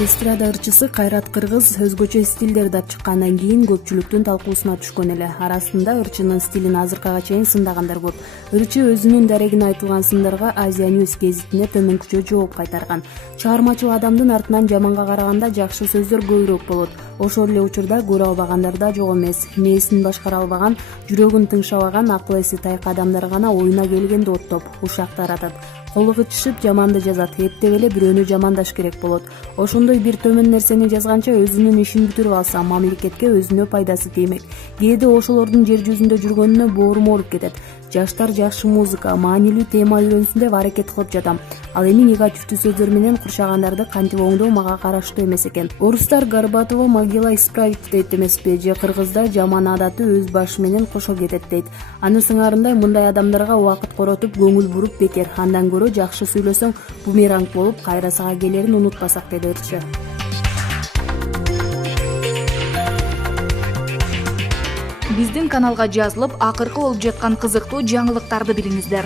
Эстрада ырчысы Кайрат Кыргыз өзгөчө стилдерди ап чыккандан кийин көпчүлүктүн талкуусуна түшкөн эле. Арасында ырчынын стилин азыркыга чейин сындагандар көп. Ырчы өзүнүн дарегине айтылган сындарга Азия News гезитине төмөнкүчө жооп кайтарган. Чыгармачыл адамдын артынан жаманга караганда жакшы сөздөр көбүрөөк болот. Ошол эле учурда көрө албагандар да жок эмес. Мээсин башкара албаган, жүрөгүн тыңшабаган, акыл эси тайкы адамдар гана оюна келгенде оттоп, ушак таратат. Колу кычышып жаманды жазат, эптеп эле бирөөнү жамандаш керек болот. Ошондой бир төмөн нерсени жазганча өзүнүн ишин бүтүрүп алса, мамлекетке өзүнө пайдасы тиймек. Кээде ошолордун жер жүзүндө жүргөнүнө боорум ооруп кетет. Жаштар жакшы музыка, маанилүү тема үйрөнсүн деп аракет кылып жатам. Ал эми негативдүү сөздөр менен курчагандарды кантип оңдоо мага караштуу эмес экен. Орустар Горбатова могила исправить дейт эмеспи, же кыргызда жаман адаты өз башы менен кошо кетет дейт. Аны сыңарындай мындай адамдарга убакыт коротуп көңүл буруп бекер. Андан көрө жакшы сүйлөсөң бумеранг болуп кайра сага келерин унутпасак, деди ырчы. Биздин каналга жазылып, акыркы болуп жаткан кызыктуу жаңылыктарды билиңиздер.